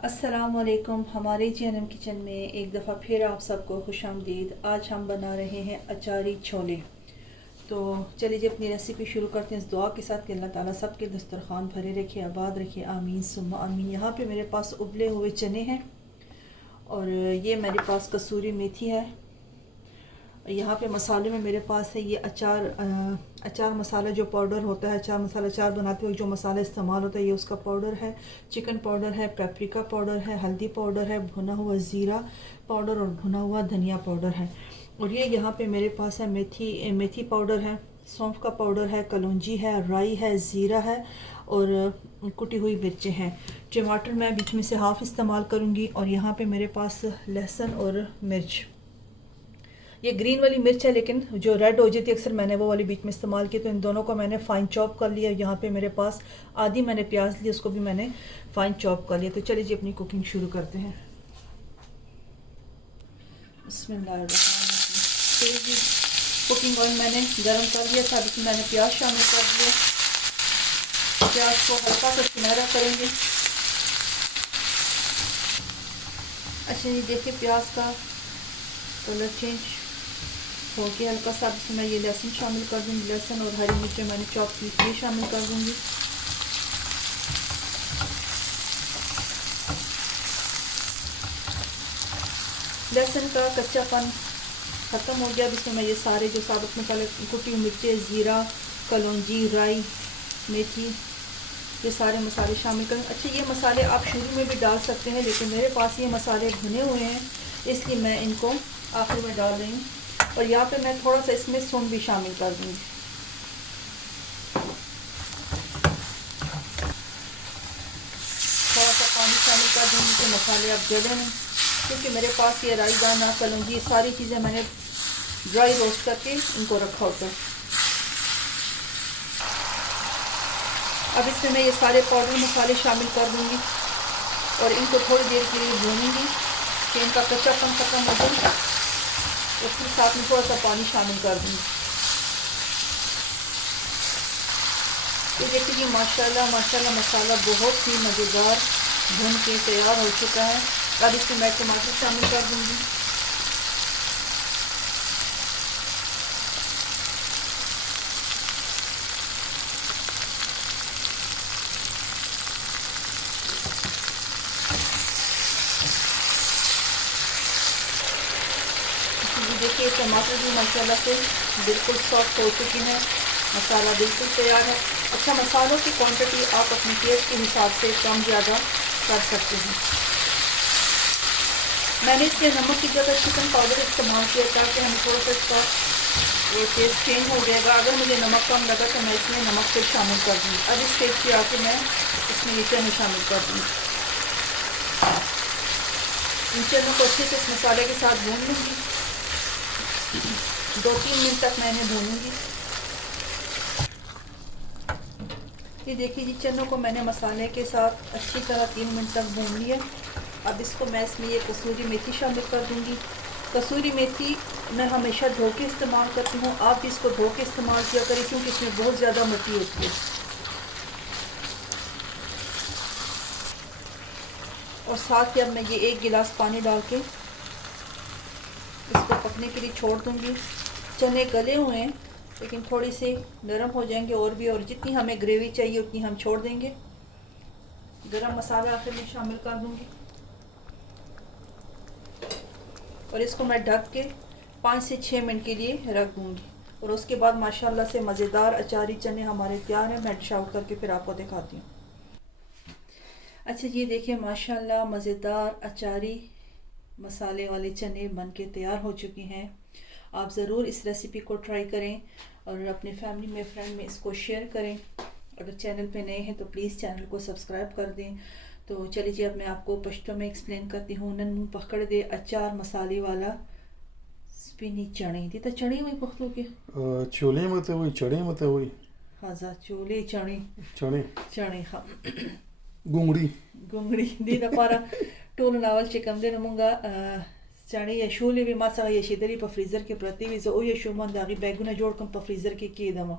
अस्सलामुअलैकुम। हमारे जी&एम किचन में एक दफ़ा फिर आप सबको खुशामदीद। आज हम बना रहे हैं अचारी छोले। तो चलिए जी अपनी रेसिपी शुरू करते हैं इस दुआ के साथ कि अल्लाह ताला सबके दस्तरखान भरे रखे, आबाद रखे, आमीन सुम्मा आमीन। यहाँ पे मेरे पास उबले हुए चने हैं और ये मेरे पास कसूरी मेथी है। यहाँ पे मसाले में मेरे पास है ये अचार मसाला जो पाउडर होता है, अचार मसाला अचार बनाते वक्त जो मसाला इस्तेमाल होता है ये उसका पाउडर है। चिकन पाउडर है, पेपरिका पाउडर है, हल्दी पाउडर है, भुना हुआ ज़ीरा पाउडर और भुना हुआ धनिया पाउडर है। और ये यहाँ पे मेरे पास है मेथी पाउडर है, सौंफ का पाउडर है, कलौंजी है, राई है, ज़ीरा है और कुटी हुई मिर्चें हैं। टमाटर मैं बीच में से हाफ़ इस्तेमाल करूँगी। और यहाँ पे मेरे पास लहसुन और मिर्च, ये ग्रीन वाली मिर्च है लेकिन जो रेड हो जाती है अक्सर मैंने वो वाली बीच में इस्तेमाल की। तो इन दोनों को मैंने फ़ाइन चॉप कर लिया। यहाँ पे मेरे पास आधी मैंने प्याज ली, उसको भी मैंने फ़ाइन चॉप कर लिया। तो चलिए जी अपनी कुकिंग शुरू करते हैं। बिस्मिल्लाहिर्रहमानिर्रहीम। जी कुकिंग ऑयल मैंने गर्म कर लिया था, इसमें मैंने प्याज शामिल कर दिया। प्याज को हल्का सा सुनहरा करेंगे। अच्छा ये देखिए प्याज का कलर चेंज हो गया हल्का सा। इसमें मैं ये लहसुन शामिल कर दूँगी। लहसुन और हरी मिर्चें मैंने चॉप की ये शामिल कर दूँगी। लहसुन का कच्चापन ख़त्म हो गया। अब इसमें मैं ये सारे जो साबुत मसाले, कुटी हुई मिर्चें, ज़ीरा, कलौंजी, राई, मेथी, ये सारे मसाले शामिल करें। अच्छा ये मसाले आप शुरू में भी डाल सकते हैं लेकिन मेरे पास ये मसाले भुने हुए हैं इसलिए मैं इनको आखिर में डाल रही हूँ। और यहाँ पे मैं थोड़ा सा इसमें सूंड भी शामिल कर दूँगी। थोड़ा सा पानी शामिल कर दूँगी कि मसाले अब जले नहीं, क्योंकि मेरे पास ये राई दाना, कलौंजी, सारी चीज़ें मैंने ड्राई रोस्ट करके इनको रखा होता है। अब इसमें मैं ये सारे पाउडर मसाले शामिल कर दूँगी और इनको थोड़ी देर के लिए भूनूंगी कि इनका कच्चापन ख़त्म हो जाए। और फिर साथ में थोड़ा सा पानी शामिल कर दूँगी। तो देखिए कि माशाल्लाह माशाल्लाह मसाला बहुत ही मज़ेदार भून के तैयार हो चुका है। अब इसमें मैं टमाटर शामिल कर दूँगी। देखिए टमाटर भी माशाल्लाह से बिल्कुल सॉफ्ट हो चुके हैं, मसाला बिल्कुल तैयार है। अच्छा मसालों की क्वांटिटी आप अपनी टेस्ट के हिसाब से कम ज़्यादा कर सकते हैं। मैंने इसके नमक की जगह चिकन पाउडर इस्तेमाल किया ताकि हमें थोड़ा सा इसका वो टेस्ट चेंज हो जाएगा। अगर मुझे नमक कम लगा तो मैं इसमें नमक फिर शामिल कर दूँगी। अब इस स्टेज पे आके मैं इसमें ये चने शामिल कर दूँगी। इन चनों को अच्छे से इस मसाले के साथ भून लूँगी। 2-3 मिनट तक मैंने भूनूंगी। ये देखिए जी चनों को मैंने मसाले के साथ अच्छी तरह 3 मिनट तक भून लिया। अब इसको मैं इसमें ये कसूरी मेथी शामिल कर दूंगी। कसूरी मेथी मैं हमेशा धो के इस्तेमाल करती हूँ, आप भी इसको धो के इस्तेमाल किया करें क्योंकि इसमें बहुत ज़्यादा मिट्टी होती है। और साथ ही अब मैं ये 1 गिलास पानी डाल के इसको पकने के लिए छोड़ दूंगी। चने गले हुए हैं लेकिन थोड़ी से नरम हो जाएंगे और भी, और जितनी हमें ग्रेवी चाहिए उतनी हम छोड़ देंगे। गरम मसाला आखिर में शामिल कर दूंगी और इसको मैं ढक के 5 से 6 मिनट के लिए रख दूंगी। और उसके बाद माशाल्लाह से मज़ेदार अचारी चने हमारे तैयार हैं। मैं डिश आउट करके फिर आपको दिखाती हूँ। अच्छा ये देखिए माशाल्लाह मज़ेदार अचारी मसाले वाले चने बन के तैयार हो चुके हैं। आप ज़रूर इस रेसिपी को ट्राई करें और अपने फैमिली में, फ्रेंड में इसको शेयर करें। अगर चैनल पे नए हैं तो प्लीज़ चैनल को सब्सक्राइब कर दें। तो चलिए जी अब मैं आपको पश्तो में एक्सप्लेन करती हूँ। नन मुँह पकड़ दे अचार मसाले वाला स्पिनी चने दी तो चने हुई पख्तू के छोले मत हुई चने मत हुई हाजा चोले चने चने चने हाँ गुंगड़ी गुंगड़ी दी दपारा टोल नावल चिकम दे नमुंगा चने या शोले भी मासा ये शिदरी पर फ्रीज़र के प्रति भी जो ये शुमान दागी बैगुना जोड़ कम पर फ्रीज़र के दमा